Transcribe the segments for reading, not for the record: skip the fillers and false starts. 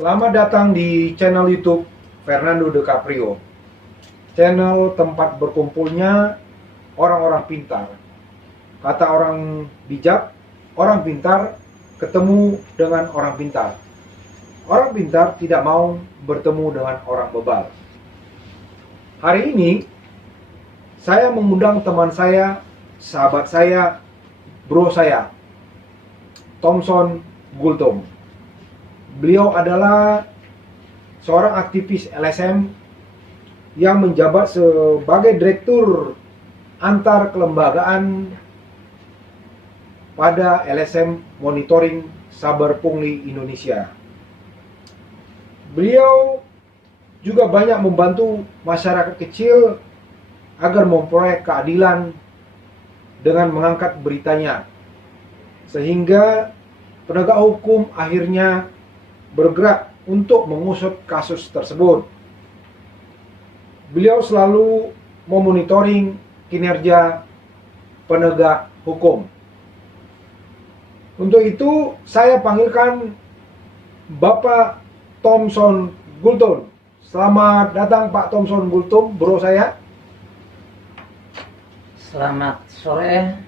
Selamat datang di channel YouTube Fernando De Caprio. Channel tempat berkumpulnya orang-orang pintar. Kata orang bijak, orang pintar ketemu dengan orang pintar. Orang pintar tidak mau bertemu dengan orang bebal. Hari ini saya mengundang teman saya, sahabat saya, bro saya, Thomson Gultom. Beliau adalah seorang aktivis LSM yang menjabat sebagai direktur antar kelembagaan pada LSM Monitoring Saber Pungli Indonesia. Beliau juga banyak membantu masyarakat kecil agar memperoleh keadilan dengan mengangkat beritanya, sehingga penegak hukum akhirnya bergerak untuk mengusut kasus tersebut. Beliau selalu memonitoring kinerja penegak hukum. Untuk itu saya panggilkan Bapak Thomson Gultom. Selamat datang Pak Thomson Gultom, bro saya. Selamat sore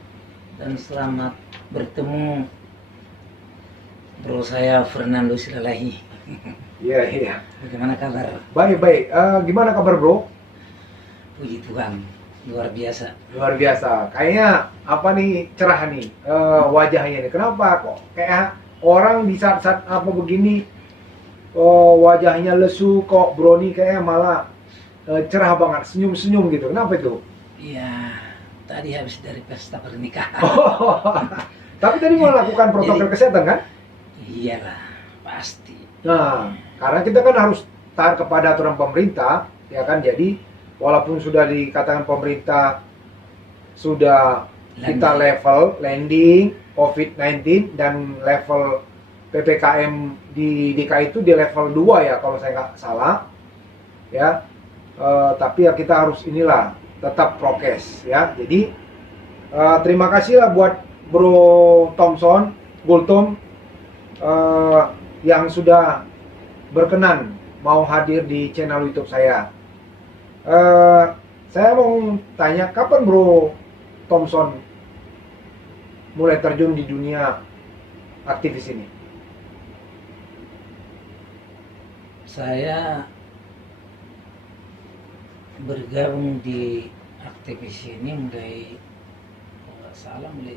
dan selamat bertemu bro saya Fernando Silalahi. Iya. Bagaimana kabar? Baik. Gimana kabar bro? Puji Tuhan, luar biasa. Luar biasa. Kayaknya apa nih cerah nih wajahnya nih. Kenapa kok kayak orang di saat-saat apa begini wajahnya lesu, kok bro nih kayaknya malah cerah banget, senyum-senyum gitu. Kenapa itu? Iya, tadi habis dari pesta pernikahan. Tapi tadi mau lakukan protokol kesehatan kan? Iyalah, pasti. Nah, karena kita kan harus taat kepada aturan pemerintah, ya kan? Jadi walaupun sudah dikatakan pemerintah sudah kita level landing COVID-19 dan level PPKM di DKI itu di level 2 ya kalau saya nggak salah, ya. Tapi ya kita harus inilah tetap prokes ya. Jadi terima kasih lah buat Bro Thomson Gultom yang sudah berkenan mau hadir di channel YouTube saya. Saya mau tanya, kapan Bro Thomson mulai terjun di dunia aktivis ini? Saya bergabung di aktivis ini mulai, kalau nggak salah mulai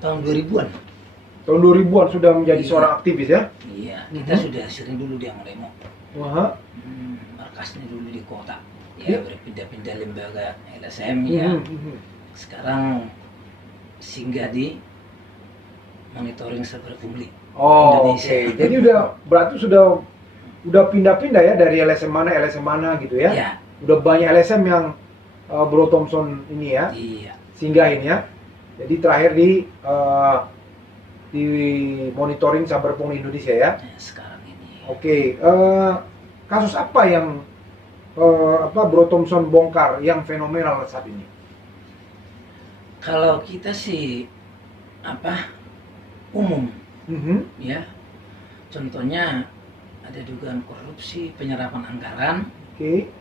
tahun 2000-an. Tahun 2000-an sudah menjadi Iya. seorang aktivis ya? Iya, kita sudah sering dulu di Anglemo. Wah. Markasnya dulu di kota. Iya. Ya, berpindah-pindah lembaga LSM ya. Sekarang singgah di monitoring saber pungli Oh, Indonesia. oke. Jadi berarti udah pindah-pindah ya dari LSM mana gitu ya? Ya, Udah banyak LSM yang Bro Thomson ini ya iya. singgahin ya. Jadi terakhir di monitoring saber pungli Indonesia ya. Sekarang ini. Oke. Kasus apa yang Bro Thomson bongkar yang fenomenal saat ini? Kalau kita sih umum ya. Contohnya ada dugaan korupsi, penyerapan anggaran, Oke.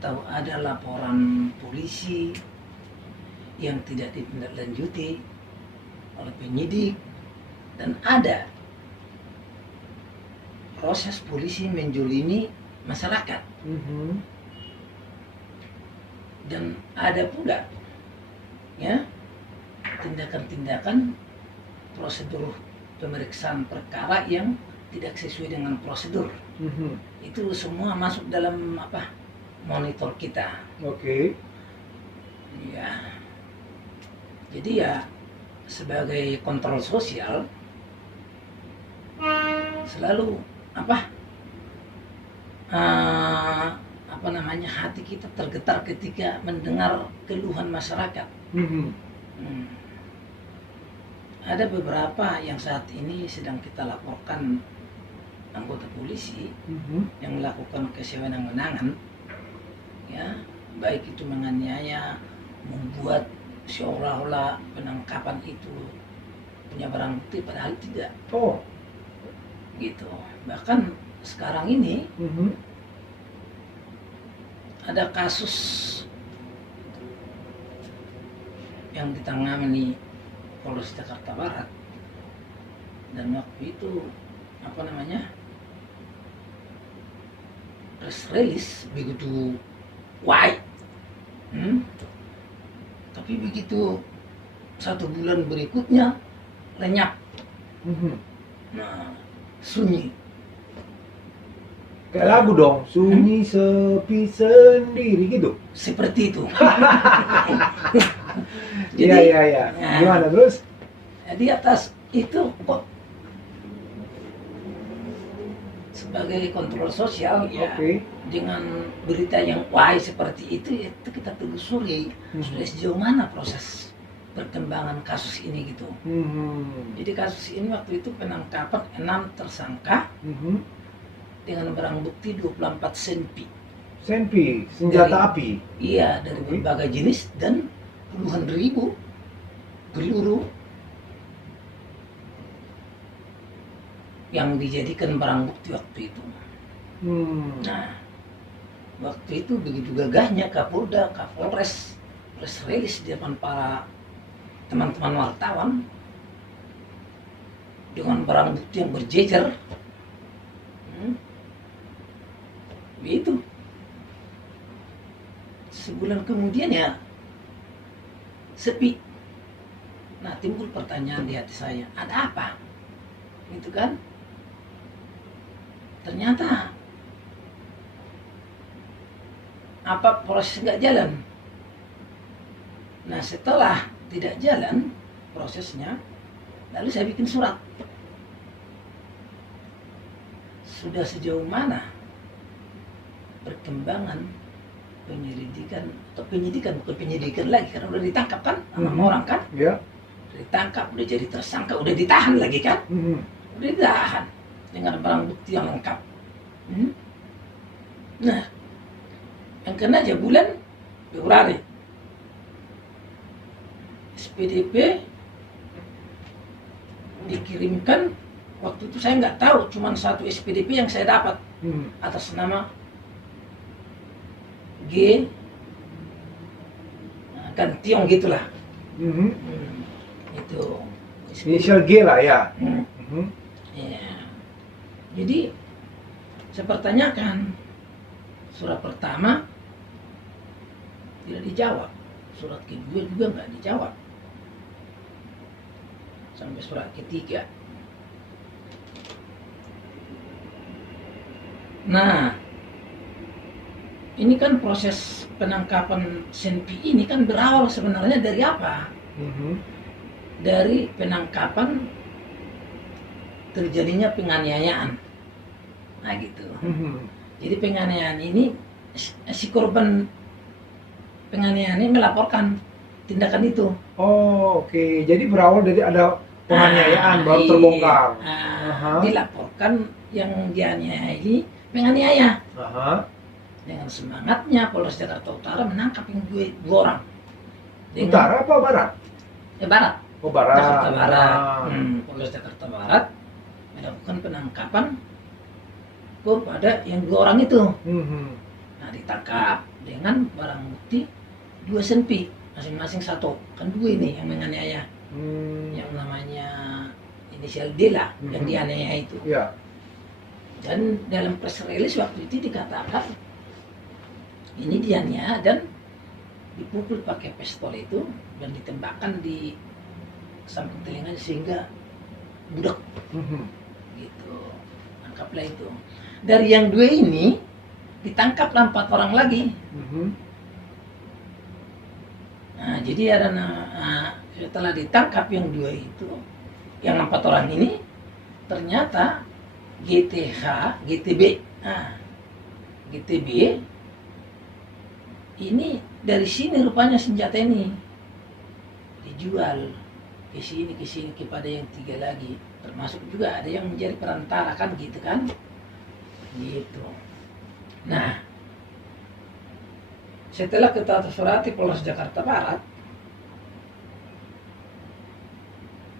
atau ada laporan polisi yang tidak ditindaklanjuti oleh penyidik, dan ada proses polisi menjolimi masyarakat, dan ada pula ya tindakan-tindakan prosedur pemeriksaan perkara yang tidak sesuai dengan prosedur. Itu semua masuk dalam monitor kita. Oke. Ya, jadi ya sebagai kontrol sosial selalu hati kita tergetar ketika mendengar keluhan masyarakat. Ada beberapa yang saat ini sedang kita laporkan anggota polisi yang melakukan kesewenang-wenangan, ya, baik itu menganiaya, membuat seolah-olah penangkapan itu punya barang bukti, padahal tidak. Oh. gitu. Bahkan sekarang ini ada kasus yang ditangani Polres Jakarta Barat, dan waktu itu apa namanya, press release begitu wide, tapi begitu 1 bulan berikutnya lenyap. Nah, sunyi. Kayak lagu dong, sunyi sepi sendiri gitu. Seperti itu. Iya, iya, iya. Nah, Gimana terus? di atas itu kok sebagai kontrol sosial ya, Oke. dengan berita yang wah seperti itu kita telusuri sudah sejauh mana proses perkembangan kasus ini gitu. Jadi kasus ini waktu itu penangkapan 6 tersangka dengan barang bukti 24 senpi. Senpi, senjata api. Iya, dari Oke. berbagai jenis dan puluhan ribu peluru yang dijadikan barang bukti waktu itu. Nah, waktu itu begitu gagahnya Kapolda, Kapolres press release di depan para teman-teman wartawan dengan barang bukti yang berjejer. Begitu. Sebulan kemudian ya sepi. Nah, timbul pertanyaan di hati saya, ada apa? Gitu kan? Ternyata apa proses nggak jalan. Nah, setelah tidak jalan prosesnya, lalu saya bikin surat. Sudah sejauh mana perkembangan penyelidikan atau penyidikan, bukan penyidikan lagi karena udah ditangkap kan, 6 orang kan, Ya. udah ditangkap, udah jadi tersangka, udah ditahan lagi kan, udah ditahan dengan barang bukti yang lengkap. Nah, yang kena aja bulan Februari, SPDP dikirimkan. Waktu itu saya nggak tahu, cuma 1 SPDP yang saya dapat atas nama G, Gantiong gitulah. Itu Inisial G lah ya. ya. Jadi saya pertanyakan, surat pertama tidak dijawab, surat kedua juga nggak dijawab, sampai surat ketiga. Nah, ini kan proses penangkapan Senpi ini kan berawal sebenarnya dari apa? Dari penangkapan terjadinya penganiayaan. Nah gitu. Jadi penganiayaan ini, si korban penganiayaan ini melaporkan tindakan itu. Oh, oke. Jadi berawal dari ada penganiayaan baru iya. terbongkar. Dilaporkan yang dianiaya ini penganiaya. Dengan semangatnya Polres Jakarta Utara menangkap yang dua orang. Utara apa barat? Barat. Oh, barat. Jakarta Barat. Polres Jakarta Barat melakukan penangkapan kepada yang 2 orang itu. Nah, ditangkap dengan barang bukti 2 senpi, masing-masing 1. Kan 2 ini yang menganiaya. Yang namanya inisial D lah, yang dianiaya itu. Ya. Dan dalam press release waktu itu dikatakan ini dianiaya dan dipukul pakai pistol itu dan ditembakkan di samping telinganya sehingga budak. Gitu. Tangkaplah itu. Dari yang 2 ini ditangkaplah 4 orang lagi. Nah, jadi ada setelah ditangkap yang 2 itu, yang 4 orang ini ternyata GTH, GTB. Nah, GTB ini dari sini rupanya senjata ini dijual ke sini kepada yang 3 lagi, termasuk juga ada yang menjadi perantara kan gitu kan, gitu. Nah, setelah kita surati Polres Jakarta Barat,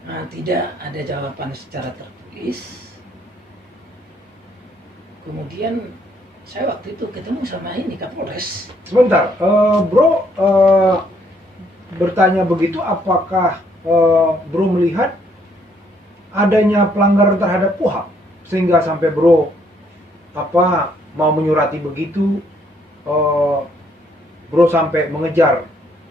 nah tidak ada jawaban secara tertulis, kemudian saya waktu itu ketemu sama ini Kapolres. Sebentar, bro, bertanya begitu, apakah bro melihat adanya pelanggaran terhadap KUHP sehingga sampai bro mau menyurati begitu, bro sampai mengejar?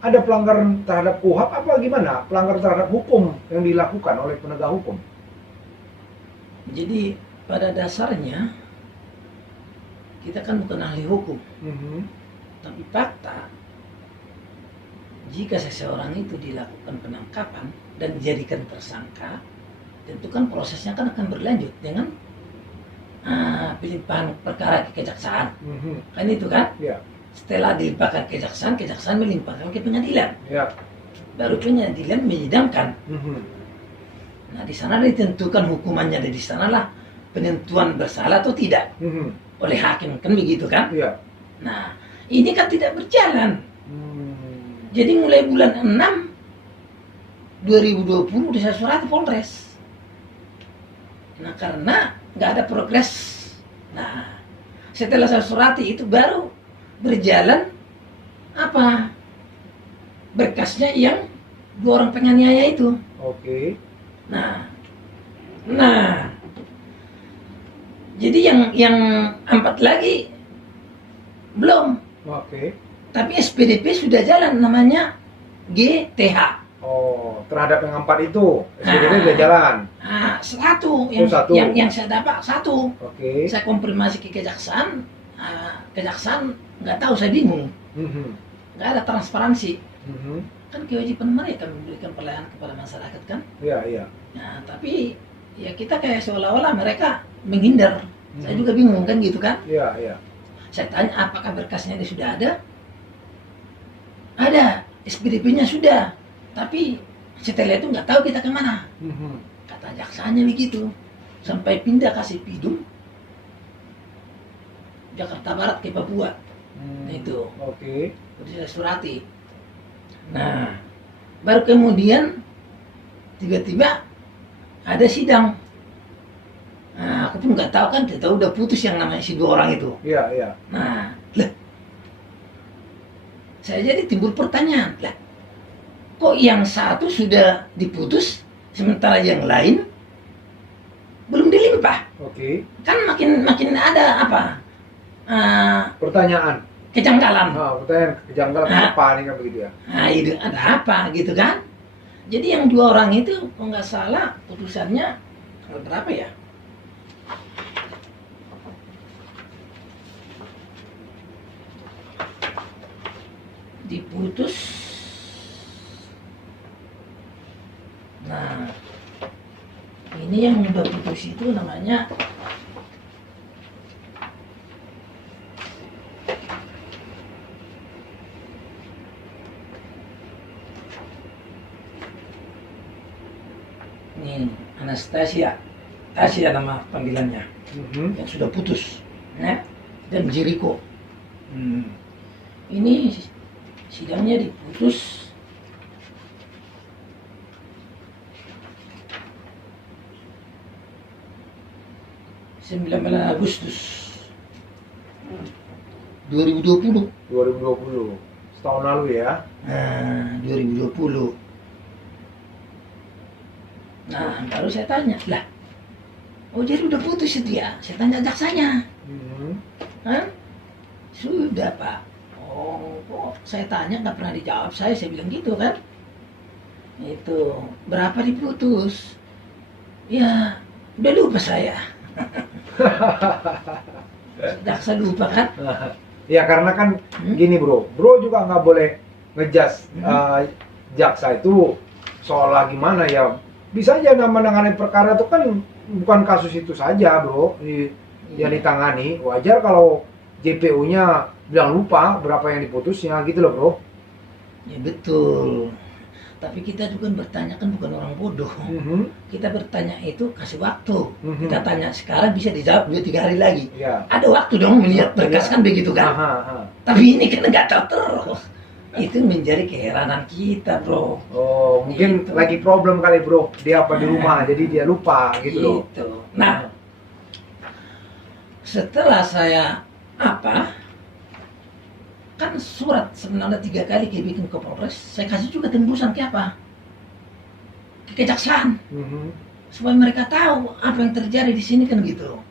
Ada pelanggaran terhadap KUHP apa gimana? Pelanggaran terhadap hukum yang dilakukan oleh penegak hukum? Jadi pada dasarnya kita kan bukan ahli hukum, tapi fakta jika seseorang itu dilakukan penangkapan dan dijadikan tersangka, tentu kan prosesnya kan akan berlanjut dengan pelimpahan perkara ke kejaksaan, kan itu kan? Ya. Setelah dilimpahkan ke kejaksaan, kejaksaan melimpahkan ke pengadilan, Ya. baru pengadilan menyidangkan. Nah di sana ditentukan hukumannya, dan di sanalah penentuan bersalah atau tidak oleh hakim, kan begitu kan? Ya. Nah ini kan tidak berjalan. Jadi mulai bulan 6 2020 udah saya surati Polres. Nah karena nggak ada progres. Nah setelah saya surati itu baru berjalan berkasnya yang 2 orang penganiaya itu. Oke. Nah jadi yang 4 lagi belum. Oke. Tapi SPDP sudah jalan, namanya GTH. Oh, terhadap yang 4 itu SPDP sudah jalan. Satu Satu. yang saya dapat satu. Oke. Saya konfirmasi ke kejaksaan, kejaksaan nggak tahu, saya bingung. Nggak ada transparansi. Kan kewajiban mereka memberikan pelayanan kepada masyarakat kan. Iya, iya. Nah tapi ya kita kayak seolah-olah mereka menghindar. Saya juga bingung kan gitu kan. Iya, iya. Saya tanya apakah berkasnya ini sudah ada? Ada, SPDP-nya sudah. Tapi setelah itu nggak tahu kita kemana. Kata jaksanya begitu. Sampai pindah kasih Pidum, Jakarta Barat ke Papua. Itu. Oke. Udah saya surati. Nah, baru kemudian tiba-tiba ada sidang. Nah, aku pun nggak tahu kan, tahu udah putus yang namanya si 2 orang itu. Iya, iya. Nah, saya jadi timbul pertanyaan, kok yang satu sudah diputus, sementara yang lain belum dilimpah? Oke. Kan makin ada Pertanyaan. kejanggalan. Pertanyaan kejanggalan apa nih kan begitu ya? Nah, itu ada apa gitu kan? Jadi yang 2 orang itu, kalau nggak salah putusannya berapa ya? Diputus. Nah, ini yang udah putus itu namanya ini Anastasia. Asia nama panggilannya. Yang sudah putus. Nah, dan Jericho. Ini sidangnya diputus Agustus 2020. 2020. Setahun lalu ya. Nah, 2020. Nah, baru saya tanya, oh jadi udah putus itu ya? Saya tanya jaksanya. Hah? Sudah Pak. Oh, kok saya tanya nggak pernah dijawab saya bilang gitu kan. Itu, berapa diputus? Ya, udah lupa saya. Jaksa lupa kan? Ya karena kan gini bro juga nggak boleh ngejudge jaksa itu seolah gimana ya. Bisa aja menangani perkara itu kan bukan kasus itu saja bro yang ditangani. Wajar kalau JPU-nya bilang lupa berapa yang diputusnya gitu loh bro. Ya betul. Tapi kita juga bertanya kan bukan orang bodoh. Kita bertanya itu kasih waktu. Kita tanya sekarang bisa dijawab 2-3 hari lagi. Ya. Ada waktu dong melihat berkas kan begitu kan. Tapi ini kan nggak tahu terus. Itu menjadi keheranan kita bro. Oh mungkin gitu. Lagi problem kali bro. Dia apa di rumah jadi dia lupa gitu loh. Nah setelah saya apa kan surat sebenarnya 3 kali kayak bikin ke Polres, saya kasih juga tembusan ke apa, ke kejaksaan, Mhm. supaya mereka tahu apa yang terjadi di sini kan gitu.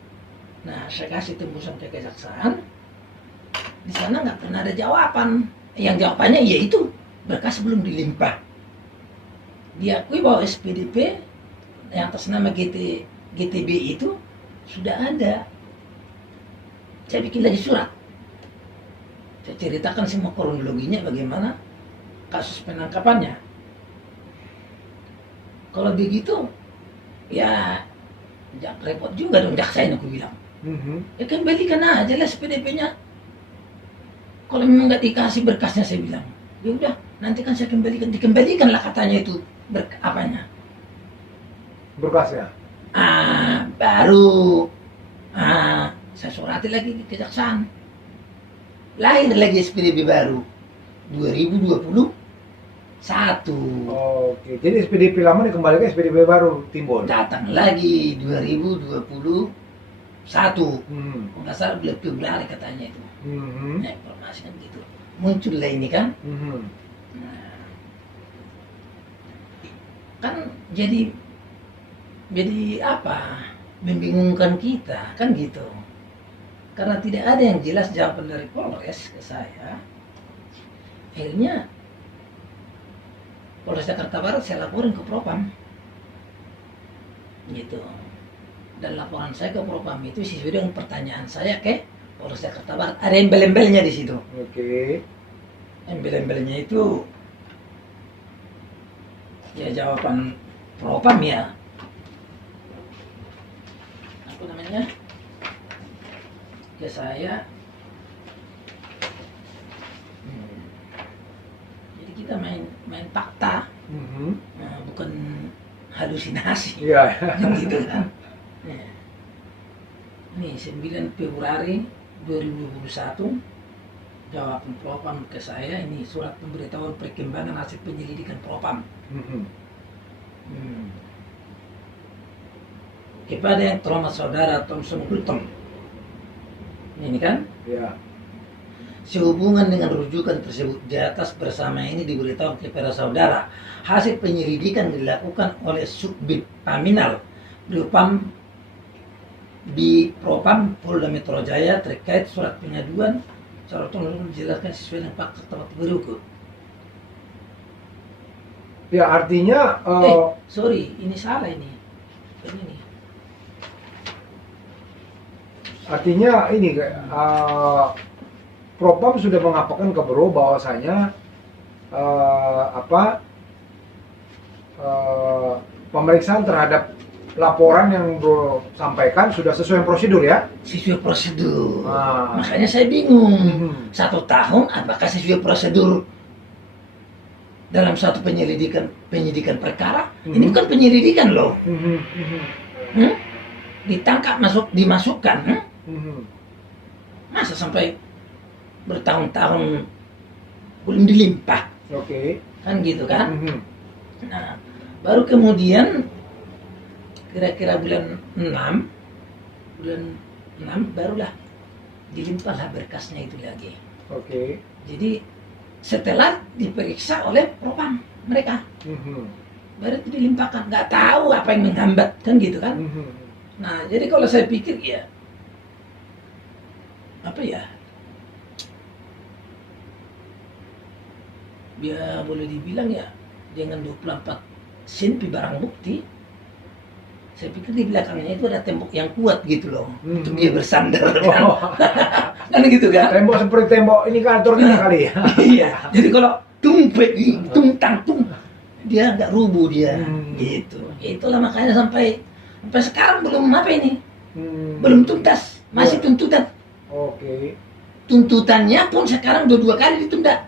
Nah, saya kasih tembusan ke kejaksaan, di sana nggak pernah ada jawaban. Yang jawabannya yaitu berkas belum dilimpah. Diakui bahwa SPDP yang atas nama GTB itu sudah ada. Saya bikin lagi surat. Saya ceritakan semua kronologinya bagaimana kasus penangkapannya. Kalau begitu, ya repot juga dong jaksa ini, aku bilang. Mhm. Ya kembalikan aja lah SPDP-nya. Kalau memang nggak dikasih berkasnya, saya bilang, ya udah nanti kan saya dikembalikan lah katanya itu apanya. Berkasnya. Baru saya surati lagi ke kejaksaan. Lahir lagi SPDP baru 2021. Oke, jadi SPDP lama dikembalikan SPDP baru timbul. Datang lagi 2021. Nggak salah bulan Februari katanya itu. Mhm. Nah, informasi kan gitu. Muncul lah ini kan. Mhm. Nah, kan jadi apa? Membingungkan kita kan gitu. Karena tidak ada yang jelas jawaban dari Polres ke saya. Akhirnya Polres Jakarta Barat saya laporin ke Propam. Gitu. Dan laporan saya ke Propam itu sesuai dengan pertanyaan saya ke Polres Jakarta Barat. Ada embel-embelnya di situ. Oke. Embel-embelnya itu ya jawaban Propam ya. Apa namanya? Ke saya. Jadi kita main fakta, Mhm. bukan halusinasi. Iya. Kan gitu kan. Nah, nih 9 Februari 2021 jawaban Propam ke saya, ini surat pemberitahuan perkembangan hasil penyelidikan Propam. Mhm. Kepada yang terhormat saudara Thomson Gultom. Ini kan, Iya. sehubungan dengan rujukan tersebut di atas bersama ini diberitahu kepada saudara hasil penyelidikan dilakukan oleh Subbid Paminal Propam di Propam Polda Metro Jaya terkait surat pengaduan. Saudara tolong dijelaskan sesuai dengan fakta tempat berikut. Ya, artinya Sorry, ini salah ini. Ini. artinya ini Propam sudah mengapakan ke Bro bahwasanya pemeriksaan terhadap laporan yang Bro sampaikan sudah sesuai prosedur ya? Sesuai prosedur. Ah. Makanya saya bingung. Mhm. 1 tahun apakah sesuai prosedur dalam satu penyidikan perkara? Ini bukan penyelidikan loh. Mhm. Mhm. Ditangkap, dimasukkan. Mhm. Masa sampai bertahun-tahun belum dilimpah, Oke. kan gitu kan? Mhm. Nah, baru kemudian kira-kira bulan 6 barulah dilimpahlah berkasnya itu lagi. Oke. Jadi setelah diperiksa oleh Propam mereka, Mhm. baru itu dilimpahkan. Nggak tahu apa yang menghambat, kan gitu kan? Mhm. Nah, jadi kalau saya pikir ya apa ya? Biar boleh dibilang ya dengan 24 cm barang bukti, saya pikir di belakangnya itu ada tembok yang kuat gitu loh, untuk dia bersandar kan. Oh. Kan gitu kan? Tembok seperti tembok ini kantor kita kali ya. Iya. Jadi kalau tung, dia nggak rubuh dia, gitu. Itulah makanya sampai sekarang belum apa ini, belum tuntas, masih tuntutan. Oke. Tuntutannya pun sekarang 2 kali ditunda.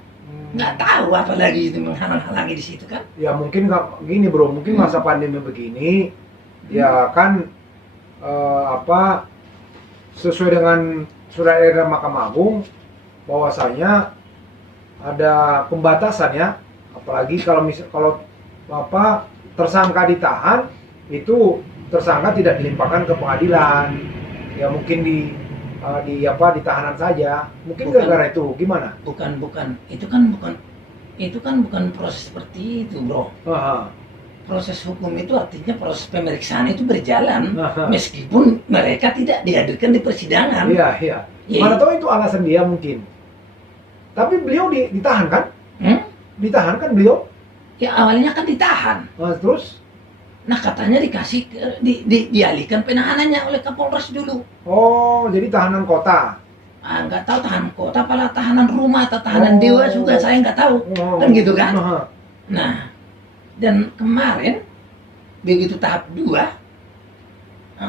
Nggak tahu apa lagi itu menghalang-halangi di situ kan? Ya mungkin gini Bro, mungkin masa pandemi begini, ya kan sesuai dengan surat edaran Mahkamah Agung bahwasanya ada pembatasan ya, apalagi kalau tersangka ditahan itu tersangka tidak dilimpahkan ke pengadilan, ya mungkin di tahanan saja. Mungkin Bukan. gara-gara itu gimana? Bukan, itu kan bukan proses seperti itu, bro. Aha. Proses hukum itu artinya proses pemeriksaan itu berjalan Aha. meskipun mereka tidak dihadirkan di persidangan. Iya, iya. Ya, Mana tahu itu alasan dia mungkin. Tapi beliau ditahan kan? Ditahan kan beliau? ya awalnya kan ditahan. Terus? Nah, katanya dikasih dialihkan penahanannya oleh Kapolres dulu. Oh, jadi tahanan kota. Nggak tahu tahanan kota apa tahanan rumah atau tahanan Oh. dewa juga saya nggak tahu. Oh. Kan gitu kan? Aha. Nah, dan kemarin begitu tahap 2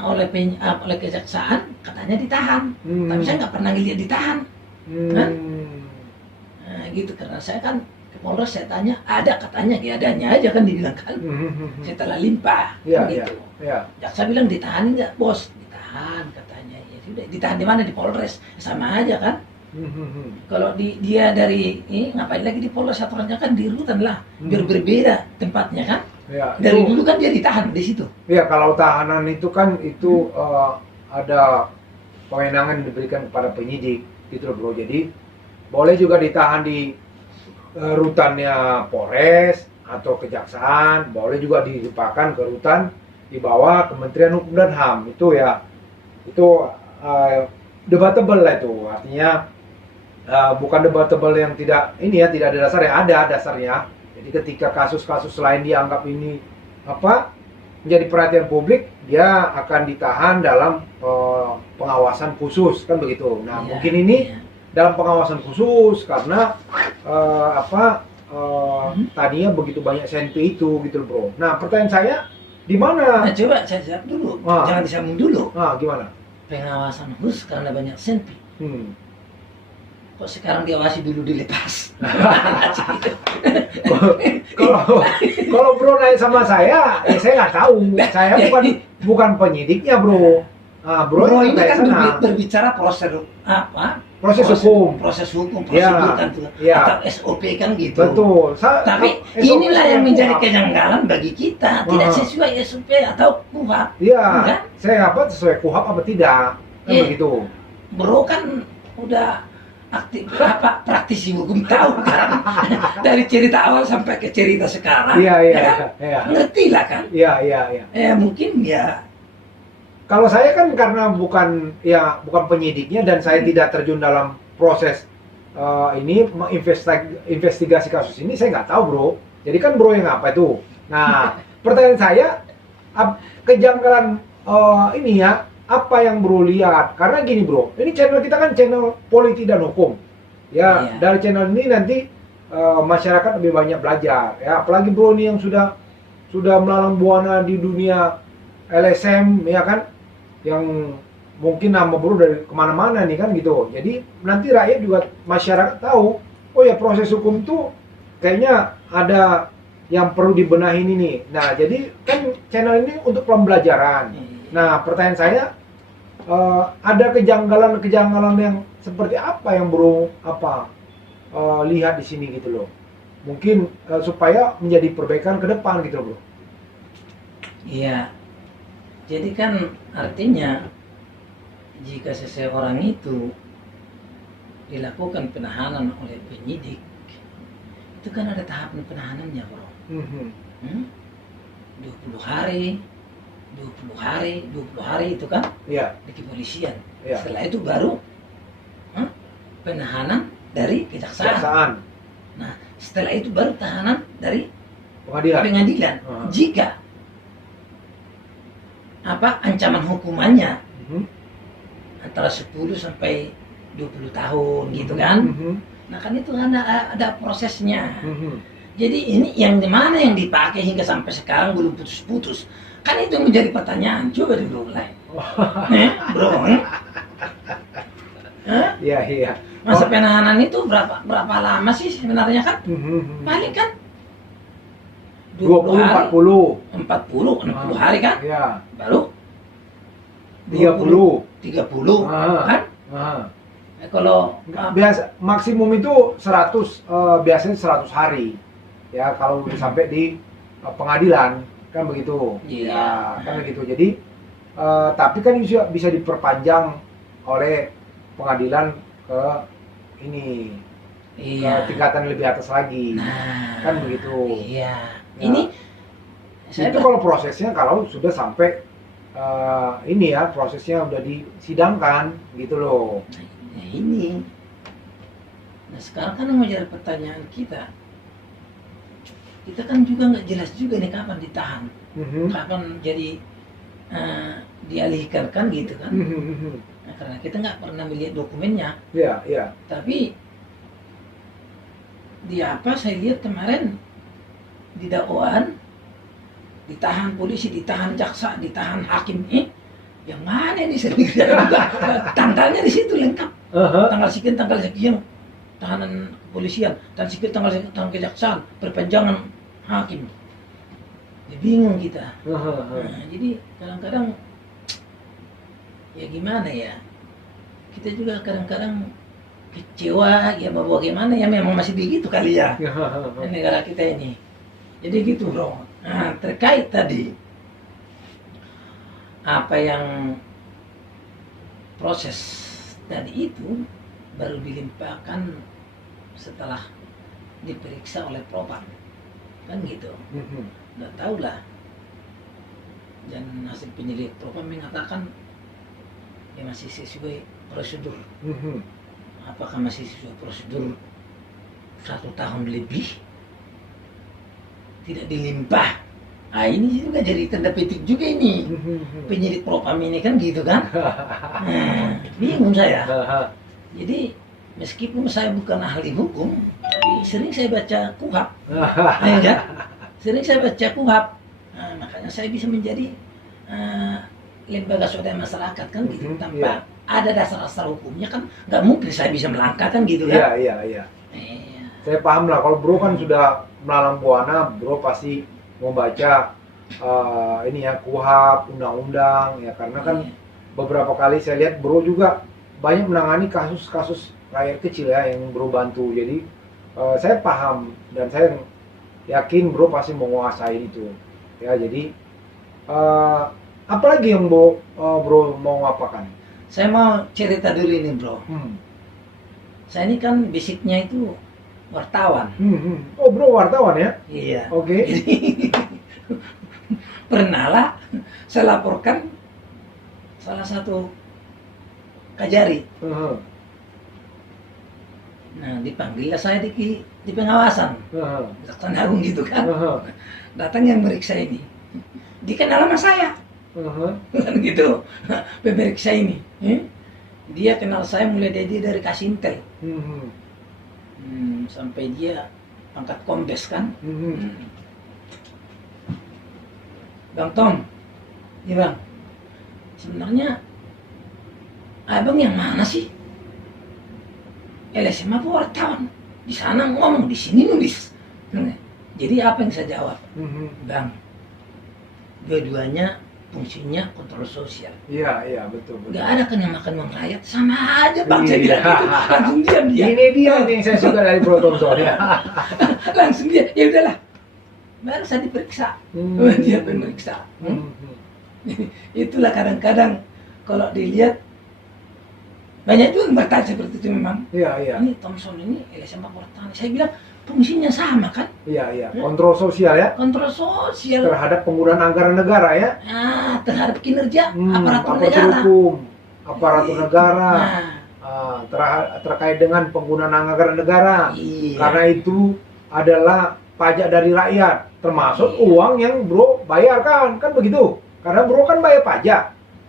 oleh kejaksaan katanya ditahan. Tapi saya nggak pernah lihat ditahan. Kan? Nah, gitu karena saya kan ke Polres saya tanya ada katanya ya adanya aja kan dibilang kan. Setelah limpah Iya, kan iya. gitu. Iya. Jaksa bilang ditahan nggak bos? Ditahan katanya. Ya sudah ditahan di mana di Polres sama aja kan. Kalau dia dari ini ngapain lagi di Polres aturannya kan di rutan lah biar berbeda tempatnya kan. Ya, Dari itu, dulu kan dia ditahan di situ. ya kalau tahanan itu kan itu ada kewenangan diberikan kepada penyidik gitu loh bro. Jadi boleh juga ditahan di rutannya Polres atau kejaksaan, boleh juga dilimpahkan ke rutan di bawah Kementerian Hukum dan HAM. Itu ya itu debatable lah itu. Artinya bukan debatable yang tidak ini ya, tidak ada dasar, yang ada dasarnya. Jadi ketika kasus-kasus lain dianggap ini menjadi perhatian publik, dia akan ditahan dalam pengawasan khusus kan begitu. Nah, Iya, mungkin ini iya. dalam pengawasan khusus karena tadinya begitu banyak senpi itu gitu loh, bro. Nah, pertanyaan saya di mana? Nah, coba saya jawab dulu, jangan disambung dulu. Gimana? Pengawasan khusus karena banyak senpi. Kok sekarang diawasi dulu dilepas? Kalau bro naik sama saya nggak tahu. Saya bukan penyidiknya, bro. Bro ini kayak kan sana. berbicara proses hukum. proses hukum, Ya, prosedur kan tuh, ya. atau SOP kan gitu. Betul. Tapi SOP inilah yang menjadi kuhap. kejanggalan bagi kita, tidak sesuai SOP atau KUHAP. Iya. Enggak? Saya sesuai kuhap apa tidak? Kan Iya. begitu. Bro kan udah aktif praktisi hukum tahu kan dari cerita awal sampai ke cerita sekarang. Iya. ya kan? Iya. Ngerti lah kan? Iya. Mungkin ya. Kalau saya kan karena bukan penyidiknya dan saya tidak terjun dalam proses ini investigasi kasus ini, saya nggak tahu, bro. Jadi kan bro yang apa itu? Nah, pertanyaan saya, kejanggalan ini ya, apa yang bro lihat? Karena gini bro, ini channel kita kan channel politik dan hukum. Ya, Iya. dari channel ini nanti masyarakat lebih banyak belajar. Ya, apalagi bro ini yang sudah melalang buana di dunia LSM, ya kan? Yang mungkin nama bro dari kemana-mana nih kan gitu. Jadi nanti rakyat juga masyarakat tahu, oh ya proses hukum tuh kayaknya ada yang perlu dibenahi ini. Nah, jadi kan channel ini untuk pembelajaran. Nah, pertanyaan saya, ada kejanggalan yang seperti apa yang bro lihat di sini gitu loh? Mungkin supaya menjadi perbaikan ke depan gitu loh, bro. Iya. Jadi kan artinya jika seseorang itu dilakukan penahanan oleh penyidik, itu kan ada tahapan penahanannya, bro. 20 hari itu kan Iya. di kepolisian. Iya. Setelah itu baru penahanan dari kejaksaan. Nah, setelah itu baru tahanan dari pengadilan. Jika ancaman hukumannya antara 10 sampai 20 tahun gitu kan. Nah, kan itu ada prosesnya. Jadi ini yang dimana yang dipakai hingga sampai sekarang belum putus-putus. Kan itu menjadi pertanyaan. Coba dulu mulai. Bro. Iya. Masa penahanan itu berapa lama sih sebenarnya kan? Paling kan 20, 40, 60 hari kan? Iya. Baru 30 kan? Kalau biasa maksimum itu 100, biasanya 100 hari. Ya, kalau sampai di pengadilan kan begitu. Iya. Ya, kan begitu. Jadi tapi kan bisa diperpanjang oleh pengadilan ke ini Iya. ke tingkatan lebih atas lagi. Nah, Kan begitu. Iya. Ya. Ini saya Itu kalau prosesnya kalau sudah sampai ini ya, prosesnya udah disidangkan gitu loh. Nah, ini. Nah, sekarang kan yang menjadi pertanyaan kita kan juga nggak jelas juga nih kapan ditahan, Mhm. kapan jadi dialihkan kan gitu kan. Mhm. Nah, karena kita nggak pernah melihat dokumennya, Iya, iya. tapi di apa saya lihat kemarin di dakwaan ditahan polisi, ditahan jaksa, ditahan hakim. Yang mana ini sering tanggalnya di situ lengkap. Aha. Tanggal sekian tahanan kepolisian, dan sekian tanggal sekian tahanan kejaksaan, perpanjangan hakim. Ya, bingung kita. Aha. Nah, jadi kadang-kadang ya gimana ya, kita juga kadang-kadang kecewa ya bahwa bagaimana ya, memang masih begitu kali ya negara kita ini. Jadi gitu bro. Nah, terkait tadi apa yang proses tadi itu baru dilimpahkan setelah diperiksa oleh propam kan gitu. Mhm. Nggak tahu lah, dan hasil penyelidik propam mengatakan ya masih sesuai prosedur. Mhm. Apakah masih sesuai prosedur 1 tahun lebih tidak dilimpah? Nah, ini juga jadi tanda petik juga ini Mhm. penyidik propam ini kan gitu kan. Nah, bingung saya. Aha. Jadi meskipun saya bukan ahli hukum, tapi sering saya baca KUHP, Aha. ya kan? Sering saya baca KUHP. Nah, makanya saya bisa menjadi lembaga swadaya masyarakat kan gitu. Mhm, Tanpa iya. ada dasar-dasar hukumnya kan nggak mungkin saya bisa melangkah kan gitu Iya, kan. iya, iya. Iya. Saya paham lah, kalau bro kan sudah melalang buana, bro pasti membaca ini ya, KUHP, undang-undang ya, karena kan Iya. beberapa kali saya lihat bro juga banyak menangani kasus-kasus rakyat kecil ya yang bro bantu. Jadi saya paham dan saya yakin bro pasti menguasai itu ya. Jadi apalagi yang bro mau apakan? Saya mau cerita dulu ini bro. Hmm. Saya ini kan basicnya itu wartawan. Oh bro wartawan ya? Iya. Oke. Jadi pernah lah saya laporkan salah satu kajari. Aha. Nah, dipanggillah saya di pengawasan. Aha. Kejaksaan Agung gitu kan. Aha. Datang yang meriksa ini. Dikenal sama saya. Aha. Kan gitu. Pemeriksa ini. Dia kenal saya mulai dari Kasintel. Mhm. Sampai dia pangkat kombes kan. Mhm. Bang Tom. Iya bang. Sebenarnya abang yang mana sih? LSM apa wartawan? Di sana ngomong, di sini nulis. Jadi apa yang saya jawab? Mhm. Bang, dua-duanya fungsinya kontrol sosial. Iya, iya, betul, betul. Nggak ada kan yang makan uang rakyat, sama aja bang. Saya Iya. bilang gitu, langsung diam dia. Ini dia nih yang saya suka dari Bro Thompson ya. Langsung dia, ya udahlah. Baru saya diperiksa. Dia pemeriksa. Itulah kadang-kadang kalau dilihat banyak juga yang bertanya seperti itu memang. Iya, iya. Ini Thompson ini LSM wartawan. Saya bilang fungsinya sama kan? Iya, iya. Kontrol sosial ya Kontrol sosial. terhadap penggunaan anggaran negara ya. Terhadap kinerja aparatur Aparatur negara. hukum, aparatur negara. Nah, Terkait dengan penggunaan anggaran negara. iya. Karena itu adalah pajak dari rakyat, termasuk Iya. uang yang bro bayarkan, kan begitu? Karena bro kan bayar pajak.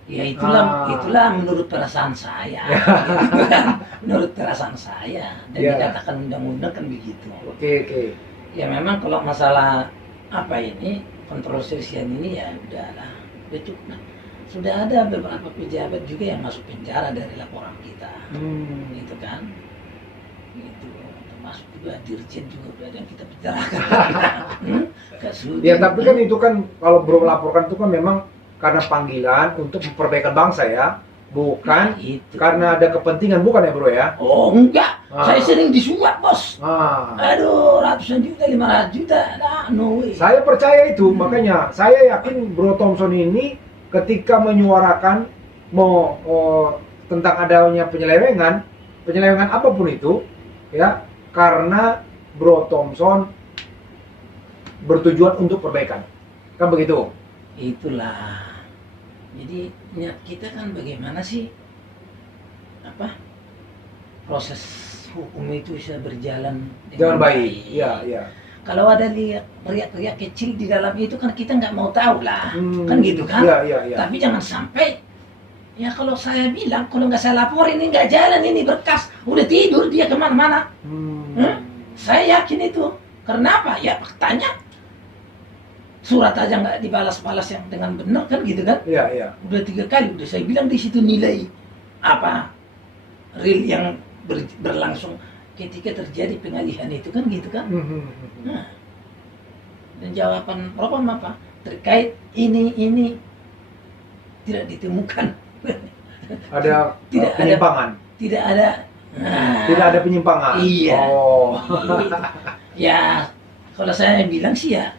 Ya itulah menurut perasaan saya. Menurut perasaan saya. Dan Ya. dikatakan undang-undang kan begitu. Oke, oke. Ya memang kalau masalah apa ini kontrol sosial ini ya udahlah, udah cukup. Sudah ada beberapa pejabat juga yang masuk penjara dari laporan kita, gitu kan? Gitu. Termasuk juga dirjen juga udah ada yang kita penjarakan. Ya tapi kan itu kan kalau bro melaporkan itu kan memang karena panggilan untuk memperbaikan bangsa ya, bukan itu. karena ada kepentingan, bukan ya bro ya? Oh enggak, Ah. saya sering disuap bos. Ah. Aduh, ratusan juta, 500 juta, nah, no way. Saya percaya itu, makanya saya yakin Bro Thompson ini ketika menyuarakan mau tentang adanya penyelewengan apapun itu, ya, karena Bro Thompson bertujuan untuk perbaikan, kan begitu? Itulah. Jadi niat kita kan bagaimana sih proses hukum itu bisa berjalan Jangan dengan baik, ya, ya. Kalau ada lihat riak-riak kecil di dalam itu kan kita nggak mau tahu lah, kan gitu kan? Ya, ya, ya. Tapi jangan sampai, ya kalau saya bilang, kalau nggak saya lapor ini nggak jalan, ini berkas udah tidur dia kemana-mana. Saya yakin itu. Karena apa? Ya faktanya surat aja nggak dibalas-balas yang dengan benar kan gitu kan? Iya, iya. Udah 3 kali udah saya bilang di situ nilai apa real yang berlangsung ketika terjadi pengalihan itu kan gitu kan? Nah, dan jawaban propam apa? Terkait ini tidak ditemukan. Ada Tidak ada. penyimpangan. Tidak ada. Tidak ada penyimpangan. Iya. Oh. Ya, kalau saya bilang sih ya,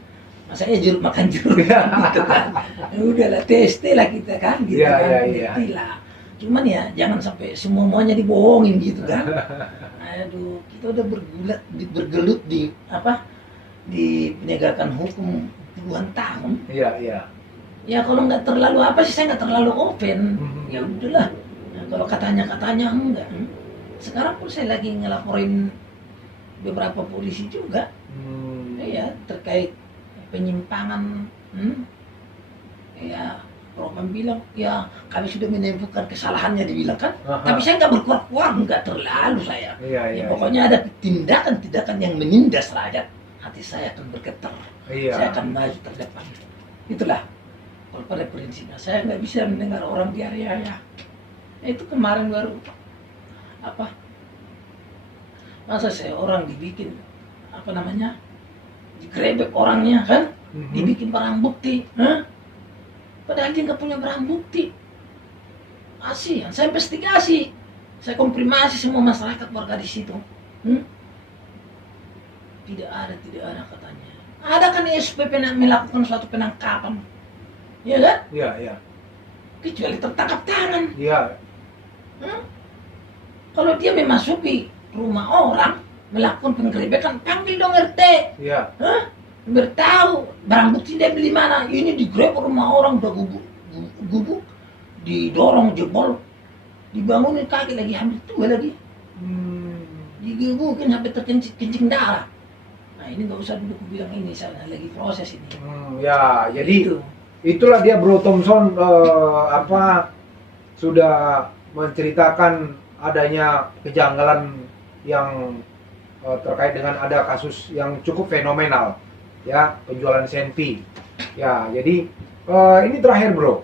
saya jeruk makan jeruk gitu kan. Ya udahlah, tes lah kita kan gitu Iya, kan. iya, iya. Ngerti lah. Cuman ya jangan sampai semuanya dibohongin gitu kan. Aduh, kita udah bergelut di di penegakan hukum puluhan tahun. Iya, iya. Ya kalau nggak terlalu sih saya nggak terlalu open. Ya udahlah. Nah, kalau katanya enggak. Sekarang pun saya lagi ngelaporin beberapa polisi juga. Ya terkait penyimpangan. Ya Propam bilang ya kami sudah menemukan kesalahannya dibilang kan. Tapi saya nggak berkuat-kuat, nggak terlalu saya. Iya, Ya, iya. pokoknya ada tindakan-tindakan yang menindas rakyat, hati saya akan bergetar. Iya. Saya akan maju terdepan. Itulah. Kalau pada prinsipnya saya nggak bisa mendengar orang diare-area. Itu kemarin baru masa saya orang dibikin digerebek orangnya kan, dibikin barang bukti, padahal dia nggak punya barang bukti. Kasihan, saya investigasi, saya konfirmasi semua masyarakat warga di situ. Tidak ada katanya. Ada kan SPP melakukan suatu penangkapan, ya kan? Iya, iya. Kecuali tertangkap tangan. Iya. Kalau dia memasuki rumah orang melakukan penggerebekan, panggil dong RT. Iya. Bertahu barang bukti dia beli mana. Ini digrebek rumah orang udah gubuk, didorong jebol, dibangunin kaki lagi hamil tua lagi, digebukin sampai terkencing darah. Nah ini nggak usah dulu bilang ini saya lagi proses ini. Ya, jadi Itu. itulah dia Bro Thompson sudah menceritakan adanya kejanggalan yang terkait dengan ada kasus yang cukup fenomenal, ya, penjualan senpi. Ya, jadi ini terakhir Bro.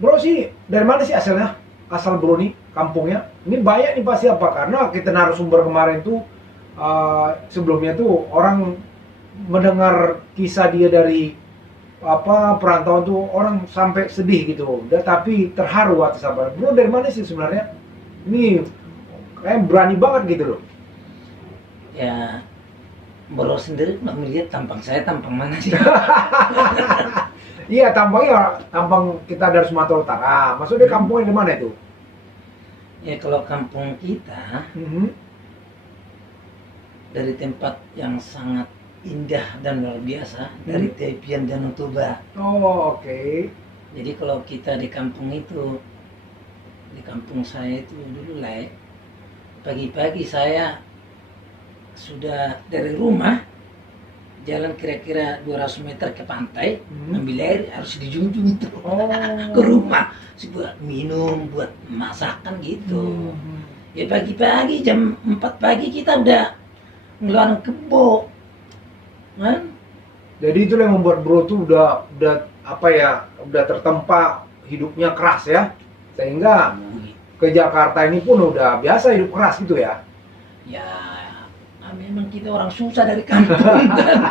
Bro sih dari mana sih asalnya? Asal Bro nih kampungnya? Ini banyak nih pasti apa? Karena kita narasumber kemarin tuh sebelumnya tuh orang mendengar kisah dia dari perantauan tuh orang sampai sedih gitu. Tapi terharu atas apa? Bro dari mana sih sebenarnya? Ini kayak berani banget gitu loh. Ya, Bro sendiri nggak melihat tampang saya tampang mana sih? Iya, tampang kita dari Sumatera Utara. Maksudnya kampungnya di mana itu? Ya kalau kampung kita dari tempat yang sangat indah dan luar biasa, dari tepian Danau Toba. Oh, oke. Jadi kalau kita di kampung itu, di kampung saya itu dulu lah, pagi-pagi saya sudah dari rumah jalan kira-kira 200 meter ke pantai, ambil air harus dijunjung itu ke rumah, buat minum, buat masakan gitu. Ya pagi-pagi jam 4 pagi kita udah ngeluarin kebo, kan? Jadi itu yang membuat Bro tuh udah udah tertempa hidupnya keras ya, sehingga ke Jakarta ini pun udah biasa hidup keras gitu ya. Ya memang kita orang susah dari kampung kan?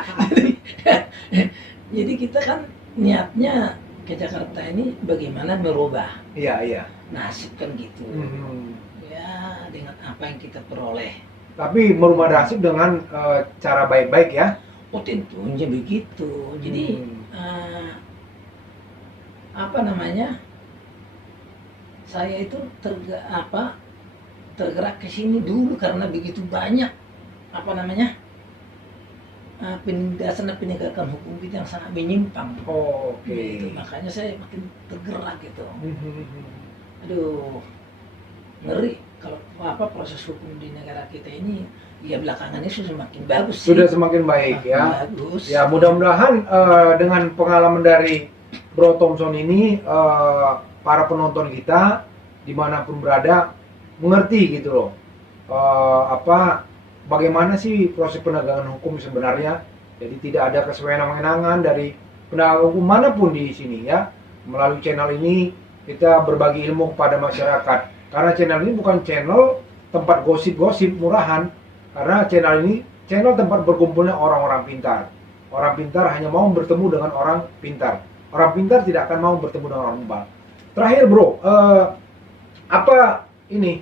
jadi kita kan niatnya ke Jakarta ini bagaimana merubah Iya. nasib kan gitu. Ya dengan apa yang kita peroleh. Tapi merubah nasib dengan cara baik-baik ya. Oh tentunya begitu. Jadi saya itu tergerak ke sini dulu karena begitu banyak apa namanya penindasan dan penegakan hukum kita yang sangat menyimpang. Oh, oke. Gitu. Makanya saya makin tergerak gitu. Aduh, ngeri kalau apa proses hukum di negara kita ini ya belakangan ini sudah semakin bagus sih. Sudah semakin baik Semakin ya. bagus. Ya mudah-mudahan dengan pengalaman dari Bro Thompson ini para penonton kita dimanapun berada mengerti gitu loh bagaimana sih proses penegakan hukum sebenarnya. Jadi tidak ada kesewenang-wenangan dari penegak hukum manapun di sini ya. Melalui channel ini kita berbagi ilmu kepada masyarakat. Karena channel ini bukan channel tempat gosip-gosip murahan. Karena channel ini channel tempat berkumpulnya orang-orang pintar. Orang pintar hanya mau bertemu dengan orang pintar. Orang pintar tidak akan mau bertemu dengan orang bebal. Terakhir bro, apa ini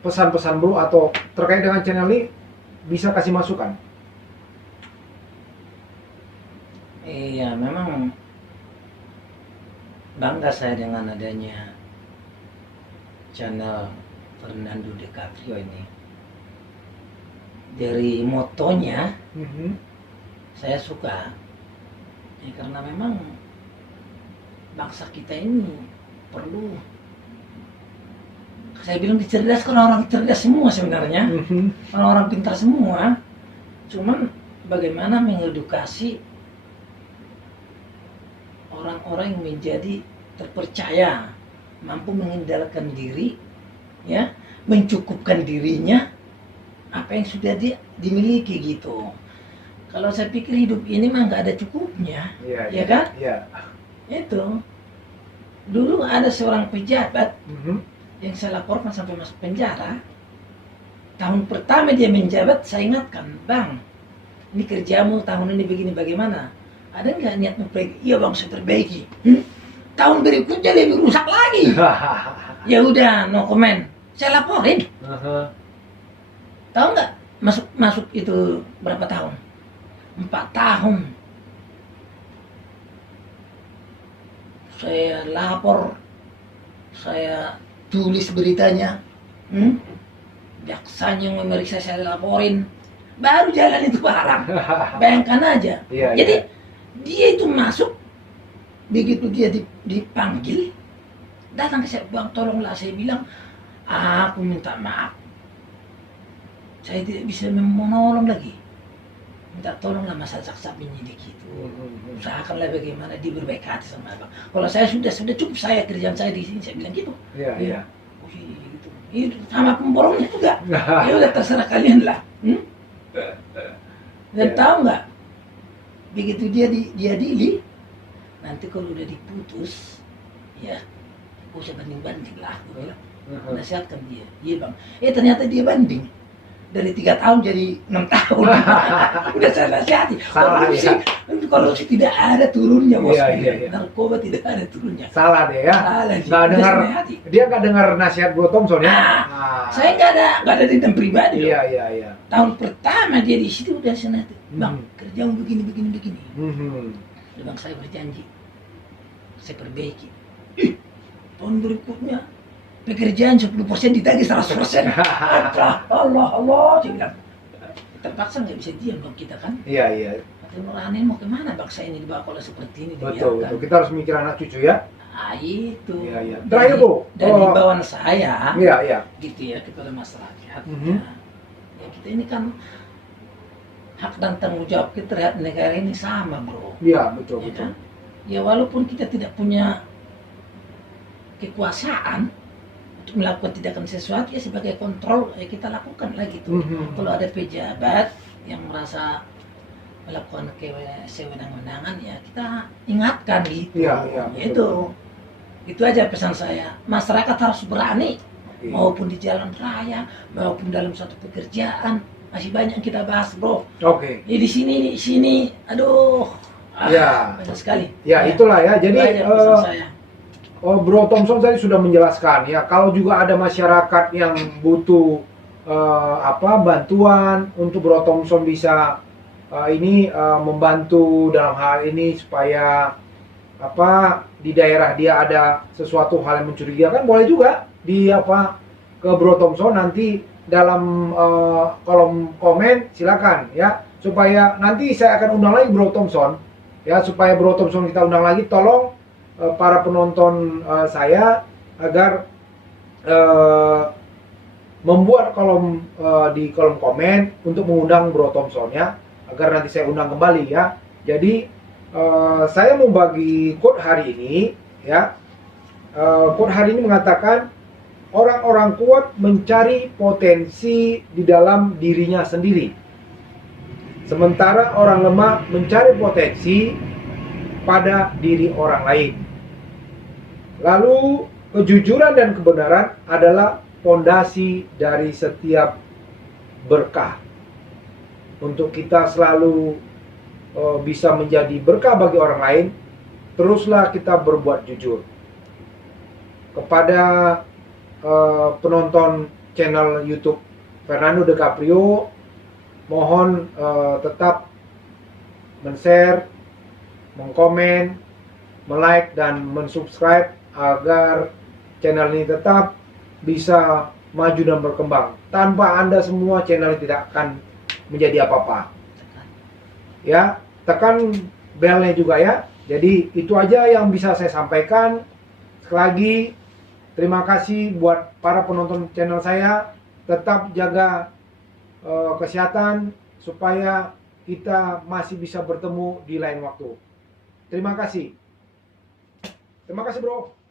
pesan-pesan bro atau terkait dengan channel ini bisa kasih masukan? Iya, memang bangga saya dengan adanya channel Fernando DiCaprio ini. Dari motonya saya suka, ya, karena memang bangsa kita ini perlu, saya bilang dicerdaskan, orang cerdas semua sebenarnya, orang-orang pintar semua, cuman bagaimana mengedukasi orang-orang yang menjadi terpercaya, mampu mengendalikan diri, ya, mencukupkan dirinya apa yang sudah dimiliki gitu. Kalau saya pikir hidup ini mah nggak ada cukupnya, ya kan? Iya. Itu dulu ada seorang pejabat yang saya laporkan sampai masuk penjara. Tahun pertama dia menjabat, saya ingatkan, bang, ini kerjamu tahun ini begini bagaimana? Ada nggak niat memperbaiki? Iya bang, saya perbaiki. Tahun berikutnya lebih rusak lagi. Ya udah, no comment. Saya laporin. Tahu nggak masuk itu berapa tahun? 4 tahun. Saya lapor, saya tulis beritanya, jaksanya yang memeriksa saya laporin, baru jalan itu barang. Bayangkan aja. Jadi dia itu masuk, begitu dia dipanggil, datang ke saya, bang tolonglah, saya bilang, aku minta maaf, saya tidak bisa menolong lagi, minta tolonglah masa jaksa penyidik itu, usahakanlah bagaimana dia berbaik hati sama abang. Kalau saya sudah cukup, saya kerjaan saya di sini, saya bilang gitu. Iya. Oh, gitu. Itu sama pemborongnya juga. Ya udah terserah kalian lah. Dan tahu nggak, begitu dia diadili, nanti kalau udah diputus, ya, usah banding-banding lah, aku bilang. Nasihatkan dia, iya bang. Ternyata dia banding. Dari 3 tahun jadi 6 tahun. Udah saya nasihati. Korupsi tidak ada turunnya, bos. Narkoba tidak ada turunnya. Salah dia ya. Salah, nggak dengar, dia nggak dengar nasihat Bro Thompson ya. Saya nggak ada dendam pribadi. Iya. Tahun pertama dia di situ udah senati. Bang, kerjamu begini. Bang, saya berjanji, saya perbaiki. Tahun berikutnya pekerjaan 10% ditagih 100%. Allah, saya bilang. Terpaksa nggak bisa diam dong kita kan. Iya. Nurani mau kemana bangsa ini dibawa kalau seperti ini Betul. Kita harus mikir anak cucu ya. Itu. Iya. Terakhir Bu. Dan himbauan saya. Iya. Gitu ya kepada masyarakat. Ya, kita ini kan hak dan tanggung jawab kita terhadap negara ini sama, bro. Iya, betul. Kan? Ya walaupun kita tidak punya kekuasaan untuk melakukan tindakan sesuatu, ya sebagai kontrol ya kita lakukan lah gitu. Kalau ada pejabat yang merasa melakukan kewenangan-wenangan, ya kita ingatkan gitu. Iya. Itu aja pesan saya. Masyarakat harus berani, maupun di jalan raya, maupun dalam suatu pekerjaan. Masih banyak yang kita bahas, bro. Di sini, aduh. Banyak sekali. Ya, itulah ya. Jadi pesan saya. Bro Thompson tadi sudah menjelaskan ya, kalau juga ada masyarakat yang butuh bantuan untuk Bro Thompson bisa membantu dalam hal ini supaya di daerah dia ada sesuatu hal yang mencurigakan, boleh juga di ke Bro Thompson nanti dalam kolom komen, silakan ya, supaya nanti saya akan undang lagi Bro Thompson ya, supaya Bro Thompson kita undang lagi, tolong para penonton saya agar membuat di kolom komen untuk mengundang Bro Thompson ya, agar nanti saya undang kembali ya. Jadi saya mau bagi quote hari ini ya. Quote hari ini mengatakan, orang-orang kuat mencari potensi di dalam dirinya sendiri, sementara orang lemah mencari potensi pada diri orang lain. Lalu kejujuran dan kebenaran adalah fondasi dari setiap berkah. Untuk kita selalu bisa menjadi berkah bagi orang lain, teruslah kita berbuat jujur. Kepada penonton channel YouTube Fernando De Caprio, mohon tetap men-share, mengkomen, like dan mensubscribe agar channel ini tetap bisa maju dan berkembang. Tanpa Anda semua channel ini tidak akan menjadi apa-apa. Ya, tekan belnya juga ya. Jadi itu aja yang bisa saya sampaikan. Sekali lagi terima kasih buat para penonton channel saya. Tetap jaga kesehatan supaya kita masih bisa bertemu di lain waktu. Terima kasih. Terima kasih, Bro.